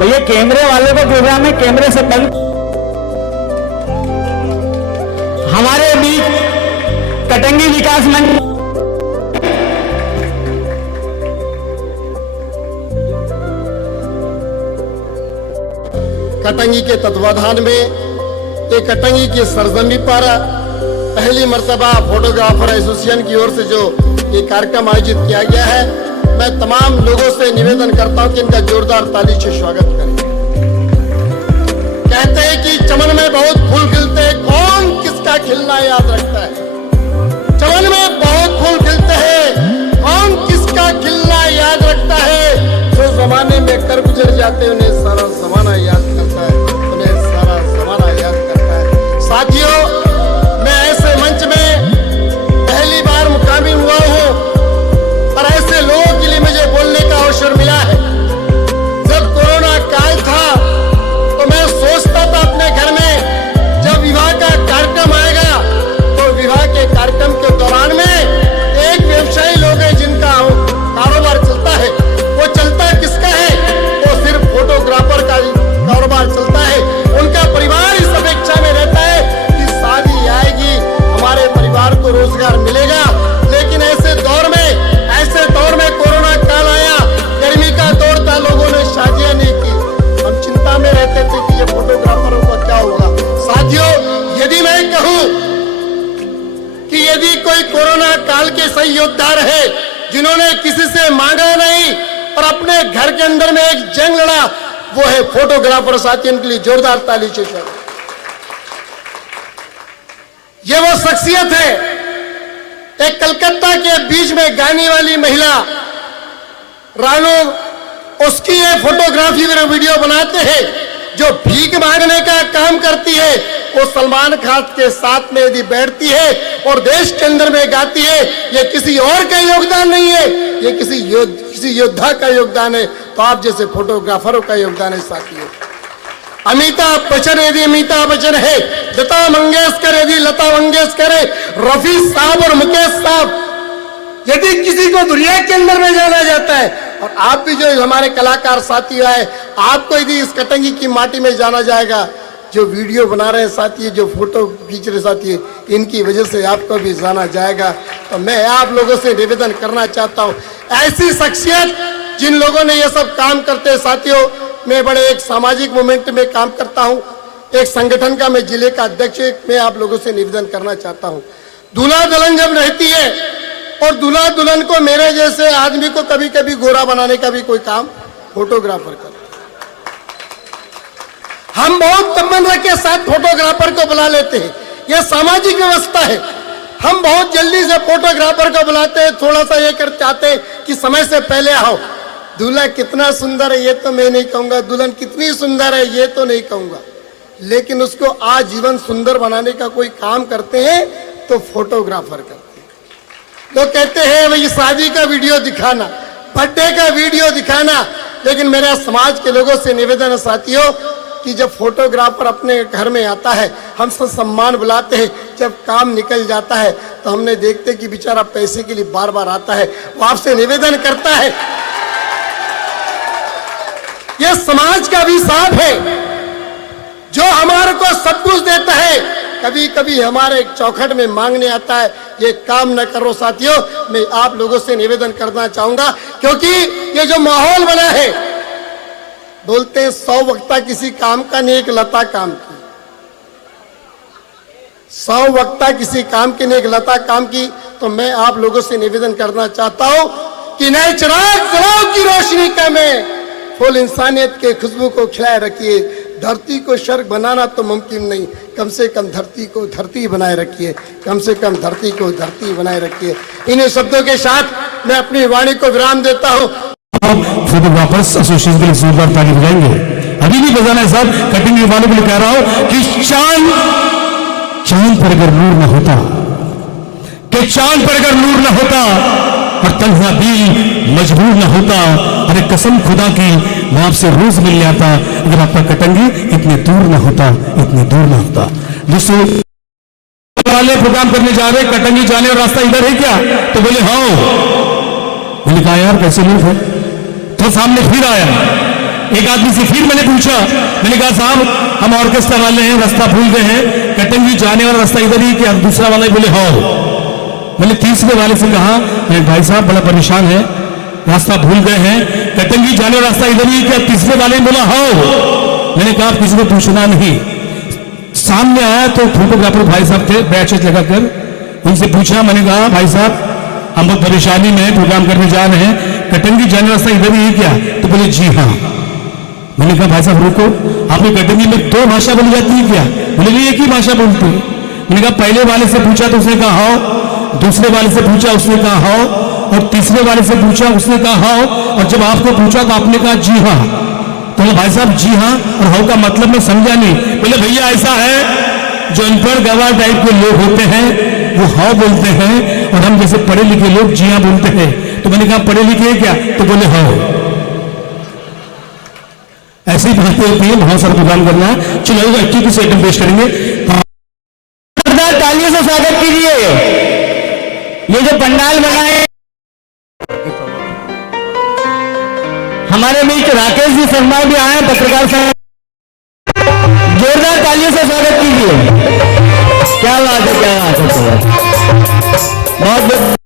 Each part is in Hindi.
भैया कैमरे वालों का प्रोग्राम है, कैमरे से बंद। हमारे बीच कटंगी विकास मंच कटंगी के तत्वाधान में एक कटंगी की सरजमी पर पहली मर्तबा फोटोग्राफर एसोसिएशन की ओर से जो ये कार्यक्रम आयोजित किया गया है, मैं तमाम लोगों से निवेदन करता हूं कि इनका जोरदार ताली से स्वागत करें। कहते हैं कि चमन में बहुत फूल खिलते हैं, कौन किसका खिलना याद रखता है। चमन में बहुत फूल खिलते हैं, कौन किसका खिलना याद रखता है। जो जमाने में कर गुजर जाते हैं उन्हें सारा जमाना याद करता है, उन्हें सारा जमाना याद करता है। साथियों, मैं ऐसे मंच में पहली बार मुकामी हुआ हूं, पर ऐसे लोगों के लिए मुझे बोलने का अवसर मिला है। जब कोरोना काल था तो मैं सोचता था अपने घर में जब विवाह का कार्यक्रम आएगा तो विवाह के कार्यक्रम के दौरान में एक व्यवसायी लोग हैं जिनका कारोबार चलता है। वो चलता किसका है? वो सिर्फ फोटोग्राफर का कारोबार चलता है। उनका परिवार इस अपेक्षा में रहता है कि शादी आएगी, हमारे परिवार को रोजगार मिलेगा। लेकिन ऐसे दौर में कोरोना काल आया, गर्मी का दौर था, लोगों ने शादियां नहीं की। हम चिंता में रहते थे कि ये फोटोग्राफरों का क्या होगा। साथियों, यदि मैं कहूं कि यदि कोई कोरोना काल के सही योद्धा रहे जिन्होंने किसी से मांगा नहीं और अपने घर के अंदर में एक जंग लड़ा, वो है फोटोग्राफर। साथियों, उनके लिए जोरदार ताली से स्वागत। ये वो शख्सियत है, एक कलकत्ता के बीच में गाने वाली महिला रानू, उसकी ये फोटोग्राफी में वीडियो बनाते हैं। जो भीख मांगने का काम करती है वो सलमान खान के साथ में यदि बैठती है और देश के अंदर में गाती है, ये किसी और का योगदान नहीं है, ये किसी योद्धा का योगदान है। तो आप जैसे फोटोग्राफरों का योगदान है। साथियों, अमिताभ बच्चन यदि अमिताभ बच्चन है, लता मंगेशकर यदि लता मंगेशकर है, रफी साहब और मुकेश साहब, यदि किसी को दुनिया के अंदर में जाना जाता है, और आप भी जो हमारे कलाकार साथी आए, आपको यदि इस कटंगी की माटी में जाना जाएगा, जो वीडियो बना रहे साथी, जो फोटो खींच रहे साथी, इनकी वजह से आपको भी जाना जाएगा। तो मैं आप लोगों से निवेदन करना चाहता हूँ, ऐसी शख्सियत जिन लोगों ने ये सब काम करते हैं। साथियों, मैं बड़े एक सामाजिक मूवमेंट में काम करता हूँ, एक संगठन का मैं जिले का अध्यक्ष। मैं आप लोगों से निवेदन करना चाहता हूँ, दूल्हा दुल्हन जब रहती है और दूल्हा दुल्हन को मेरे जैसे आदमी को कभी कभी गोरा बनाने का भी कोई काम फोटोग्राफर करता है। हम बहुत तमन्ना के साथ फोटोग्राफर को बुला लेते हैं, यह सामाजिक व्यवस्था है। हम बहुत जल्दी से फोटोग्राफर को बुलाते हैं, थोड़ा सा ये कर चाहते हैं कि समय से पहले आओ। दूल्हा कितना सुंदर है ये तो मैं नहीं कहूंगा, दुल्हन कितनी सुंदर है ये तो नहीं कहूंगा, लेकिन उसको आजीवन सुंदर बनाने का कोई काम करते हैं तो फोटोग्राफर करते हैं। लोग कहते हैं भाई शादी का वीडियो दिखाना, बर्थडे का वीडियो दिखाना, लेकिन मेरा समाज के लोगों से निवेदन है साथियों कि जब फोटोग्राफर अपने घर में आता है, हम सब सम्मान बुलाते हैं, जब काम निकल जाता है तो हमने देखते कि बेचारा पैसे के लिए बार बार आता है, वो आपसे निवेदन करता है। यह समाज का अभिशाप है, जो हमारे को सब कुछ देता है, कभी कभी हमारे चौखट में मांगने आता है। ये काम न करो साथियों, मैं आप लोगों से निवेदन करना चाहूंगा, क्योंकि ये जो माहौल बना है, बोलते हैं 100 वक्ता किसी काम का नहीं, एक लता काम की। 100 वक्ता किसी काम की नहीं, एक लता काम की। तो मैं आप लोगों से निवेदन करना चाहता हूं कि नए चिराग जलाओ की रोशनी का में फूल इंसानियत के खुशबू को खिलाए रखिए, धरती को स्वर्ग बनाना तो मुमकिन नहीं, कम से कम धरती को धरती बनाए रखिए, कम से कम धरती को धरती बनाए रखिए। इन्हीं शब्दों के साथ मैं अपनी वाणी को विराम देता हूँ। फोटोग्राफर्स एसोसिएशन के लिए जोरदार ताली बजाएंगे। अभी भी बजाना है साहब। कटिंग वालों के लिए कह रहा हूं कि चांद पर अगर नूर न होता, कि चांद पर अगर नूर न होता और तन्हा दिल मजबूर न होता, अरे कसम खुदा की मैं आपसे रोज मिल जाता अगर आपका कटंगी इतने दूर न होता, इतने दूर न होता। दोस्तों वाले प्रोग्राम करने जा रहे, कटंगी जाने और रास्ता इधर है क्या? तो बोले हाँ। मैंने कहा यार कैसे लोग हैं? तो सामने फिर आया एक आदमी से, फिर मैंने पूछा, मैंने कहा साहब हम ऑर्केस्ट्रा वाले हैं, रास्ता भूल गए हैं, कटंगी जाने वाला रास्ता इधर ही क्या? दूसरा वाला ही बोले हाँ। मैंने तीसरे वाले से कहा भाई साहब बड़ा परेशान है, रास्ता भूल गए हैं, कटंगी जाने वाला रास्ता इधर ही क्या? तीसरे वाले ने बोला हाँ। मैंने कहा किसी को पूछना नहीं। सामने आया तो फोटोग्राफर भाई साहब थे बैच लगाकर, उनसे पूछा, मैंने कहा भाई साहब हम बहुत परेशानी में प्रोग्राम करने जा रहे हैं, कटंगी जाने रास्ता इधर ही क्या? तो बोले जी हाँ। मैंने कहा भाई साहब रुको, आपकी कटंगी में दो भाषा बोली जाती है क्या? बोले नहीं एक ही भाषा बोलते हैं। मैंने कहा पहले वाले से पूछा तो उसने कहा हाँ, दूसरे वाले से पूछा उसने कहा हाँ, और तीसरे वाले से पूछा उसने कहा हाँ, और जब आपको पूछा तो आपने कहा जी हाँ। तो भाई साहब जी हाँ और हाँ का मतलब मैं समझा नहीं। बोले भैया ऐसा है जो अनपढ़ गवार टाइप के लोग होते हैं वो हाँ बोलते हैं, और हम जैसे पढ़े लिखे लोग जी हाँ बोलते हैं। तो मैंने कहा पढ़े लिखे हैं क्या? तो बोले हाँ। ऐसी बातें होती है, बहुत सारा प्रोग्राम करना है। चलो अच्छी की सेटअप पेश करेंगे, तालियों से स्वागत कीजिए। ये जो पंडाल बना है हमारे बीच राकेश जी शर्मा भी आए हैं, पत्रकार साहब, जोरदार तालियों से स्वागत कीजिए। क्या बात है, क्या बात है, बहुत बहुत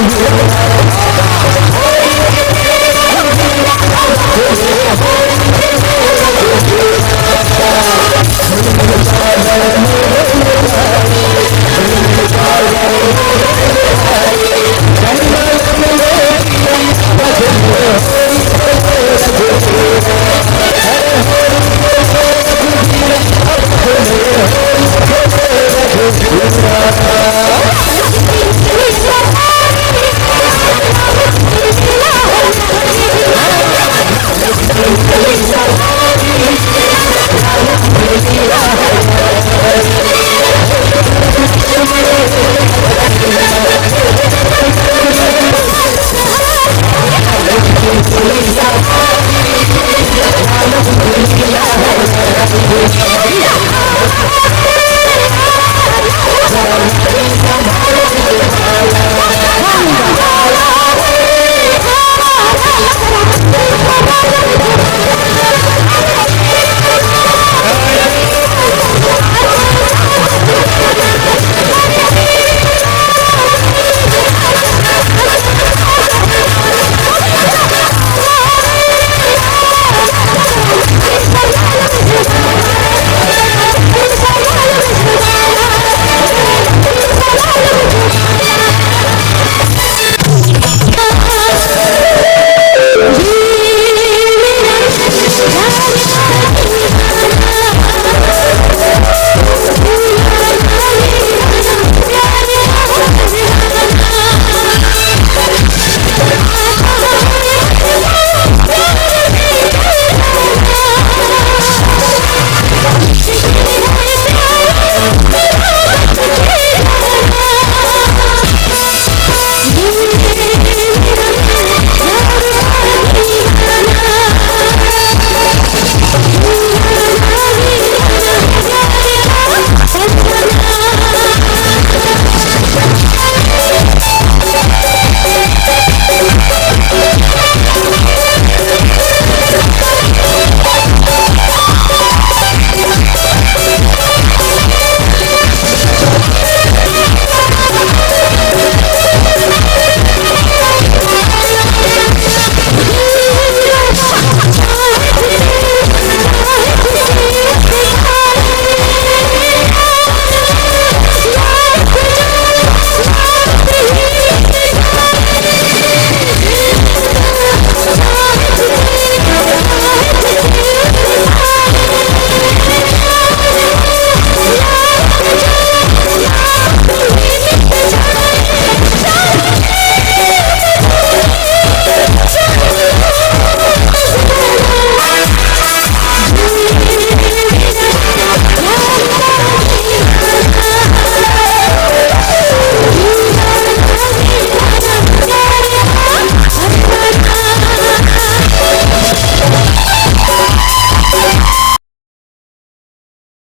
हुआ